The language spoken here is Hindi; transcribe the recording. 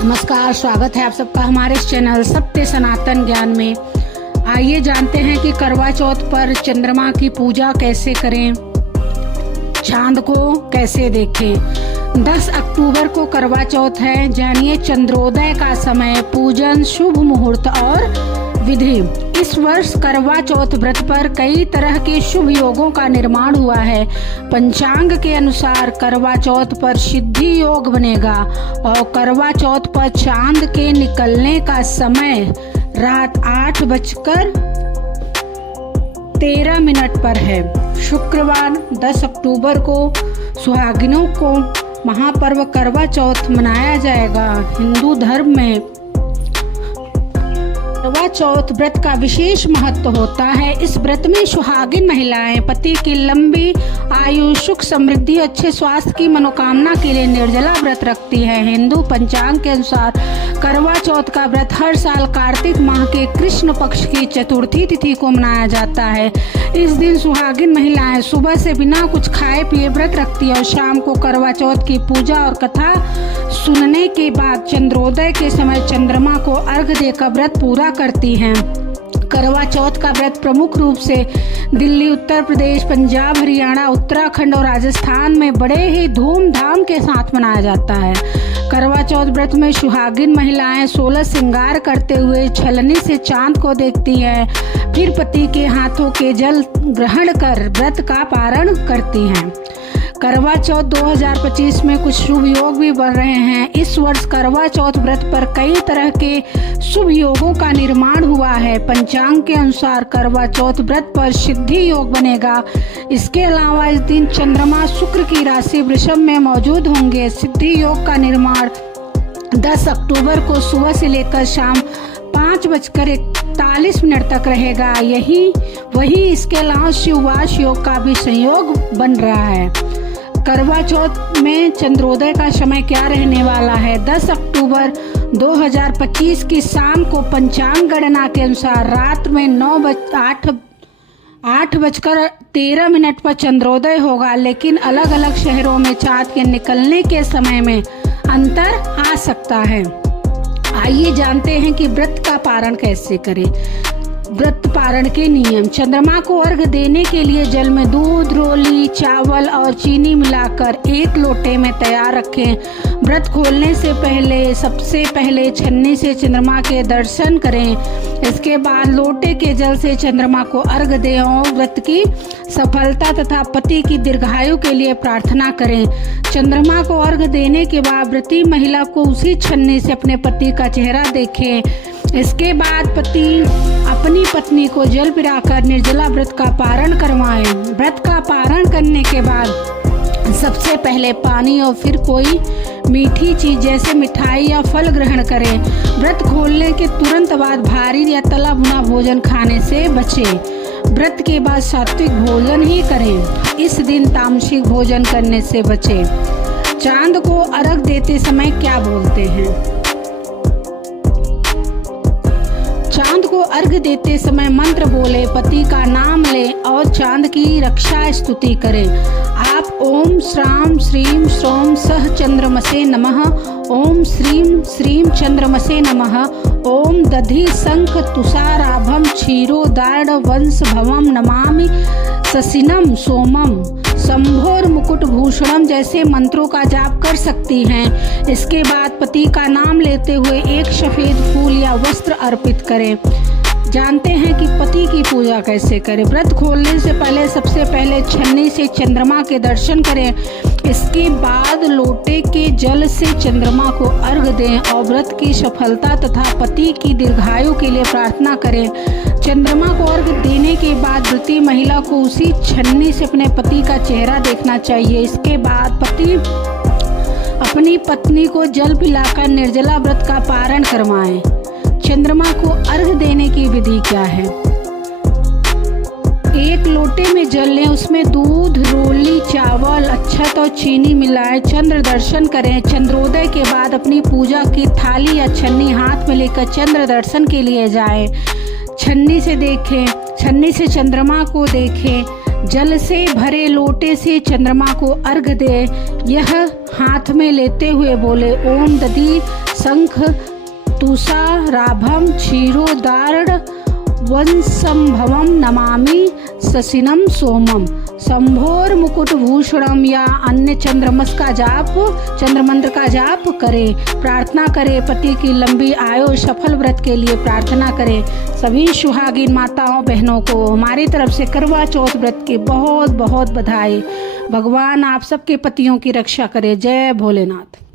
नमस्कार, स्वागत है आप सबका हमारे इस चैनल सत्य सनातन ज्ञान में। आइए जानते हैं कि करवा चौथ पर चंद्रमा की पूजा कैसे करें, चांद को कैसे देखें। 10 अक्टूबर को करवा चौथ है। जानिए चंद्रोदय का समय, पूजन, शुभ मुहूर्त और विधि। इस वर्ष करवा चौथ व्रत पर कई तरह के शुभ योगों का निर्माण हुआ है। पंचांग के अनुसार करवा चौथ पर सिद्धि योग बनेगा और करवा चौथ पर चांद के निकलने का समय रात 8:13 पर है। शुक्रवार 10 अक्टूबर को सुहागिनों को महापर्व करवा चौथ मनाया जाएगा। हिंदू धर्म में करवा चौथ व्रत का विशेष महत्व होता है। इस व्रत में सुहागिन महिलाएं पति की लंबी आयु, सुख, समृद्धि, अच्छे स्वास्थ्य की मनोकामना के लिए निर्जला व्रत रखती है। हिंदू पंचांग के अनुसार करवा चौथ का व्रत हर साल कार्तिक माह के कृष्ण पक्ष की चतुर्थी तिथि को मनाया जाता है। इस दिन सुहागिन महिलाएं सुबह से बिना कुछ खाए पिए व्रत रखती है और शाम को करवा चौथ की पूजा और कथा सुनने के बाद चंद्रोदय के समय चंद्रमा को अर्घ देकर व्रत पूरा करती हैं। करवा चौथ का व्रत प्रमुख रूप से दिल्ली, उत्तर प्रदेश, पंजाब, हरियाणा, उत्तराखंड और राजस्थान में बड़े ही धूमधाम के साथ मनाया जाता है। करवा चौथ व्रत में सुहागिन महिलाएं 16 श्रृंगार करते हुए छलनी से चांद को देखती हैं, फिर पति के हाथों के जल ग्रहण कर व्रत का पारण करती हैं। करवा चौथ 2025 में कुछ शुभ योग भी बन रहे हैं। इस वर्ष करवा चौथ व्रत पर कई तरह के शुभ योगों का निर्माण हुआ है। पंचांग के अनुसार करवा चौथ व्रत पर सिद्धि योग बनेगा। इसके अलावा इस दिन चंद्रमा शुक्र की राशि वृषभ में मौजूद होंगे। सिद्धि योग का निर्माण 10 अक्टूबर को सुबह से लेकर शाम 5:41 तक रहेगा। वही इसके अलावा शिववास योग का भी संयोग बन रहा है। करवा चौथ में चंद्रोदय का समय क्या रहने वाला है? 10 अक्टूबर 2025 की शाम को पंचांग गणना के अनुसार रात में 8:13 पर चंद्रोदय होगा, लेकिन अलग अलग शहरों में चांद के निकलने के समय में अंतर आ सकता है। आइए जानते हैं कि व्रत का पारण कैसे करें। व्रत पारण के नियम। चंद्रमा को अर्घ देने के लिए जल में दूध, रोली, चावल और चीनी मिलाकर 1 लोटे में तैयार रखें। व्रत खोलने से पहले सबसे पहले छन्नी से चंद्रमा के दर्शन करें। इसके बाद लोटे के जल से चंद्रमा को अर्घ दें और व्रत की सफलता तथा पति की दीर्घायु के लिए प्रार्थना करें। चंद्रमा को अर्घ देने के बाद व्रती महिला को उसी छन्नी से अपने पति का चेहरा देखें। इसके बाद पति अपनी पत्नी को जल पिलाकर निर्जला व्रत का पारण करवाएं। व्रत का पारण करने के बाद सबसे पहले पानी और फिर कोई मीठी चीज जैसे मिठाई या फल ग्रहण करें। व्रत खोलने के तुरंत बाद भारी या तला भुना भोजन खाने से बचें। व्रत के बाद सात्विक भोजन ही करें। इस दिन तामसिक भोजन करने से बचें। चांद को अर्घ देते समय क्या बोलते हैं? चांद को अर्घ देते समय मंत्र बोले, पति का नाम लें और चांद की रक्षा स्तुति करें। आप ओम श्राम श्रीम श्रोम सह चंद्रमसे नमः, ओम श्रीम श्रीम चंद्रमसे नमः, ओम दधि शंख तुषाराभम क्षीरोदार्ण वंश भवम नमामि ससिनम सोमम शंभोर मुकुट भूषणम जैसे मंत्रों का जाप कर सकती हैं। इसके बाद पति का नाम लेते हुए 1 सफेद फूल या वस्त्र अर्पित करें। जानते हैं कि पति की पूजा कैसे करें। व्रत खोलने से पहले सबसे पहले छन्नी से चंद्रमा के दर्शन करें। इसके बाद लोटे के जल से चंद्रमा को अर्घ दें और व्रत की सफलता तथा पति की दीर्घायु के लिए प्रार्थना करें। चंद्रमा को अर्घ देने के बाद व्रती महिला को उसी छन्नी से अपने पति का चेहरा देखना चाहिए। इसके बाद पति अपनी पत्नी को जल पिलाकर निर्जला व्रत का पारण करवाएं। चंद्रमा को अर्घ देने की विधि क्या है? 1 लोटे में जल लें, उसमें दूध, रोली, चावल, अक्षत और चीनी मिलाएं। चंद्र दर्शन करें। चंद्रोदय के बाद अपनी पूजा की थाली या छन्नी हाथ में लेकर चंद्र दर्शन के लिए जाएं। छन्नी से चंद्रमा को देखें। जल से भरे लोटे से चंद्रमा को अर्घ दे। यह हाथ में लेते हुए बोले, ओम दधि शंख तुषाराभम क्षीरोदार्ढ़ वंशंभवम नमामि शशिनम सोमम। शंभोर मुकुटभूषणम या अन्य चंद्र मंत्र का जाप करें। प्रार्थना करें, पति की लंबी आयु, सफल व्रत के लिए प्रार्थना करें। सभी सुहागिन माताओं बहनों को हमारी तरफ से करवा चौथ व्रत की बहुत बहुत बधाई। भगवान आप सबके पतियों की रक्षा करे। जय भोलेनाथ।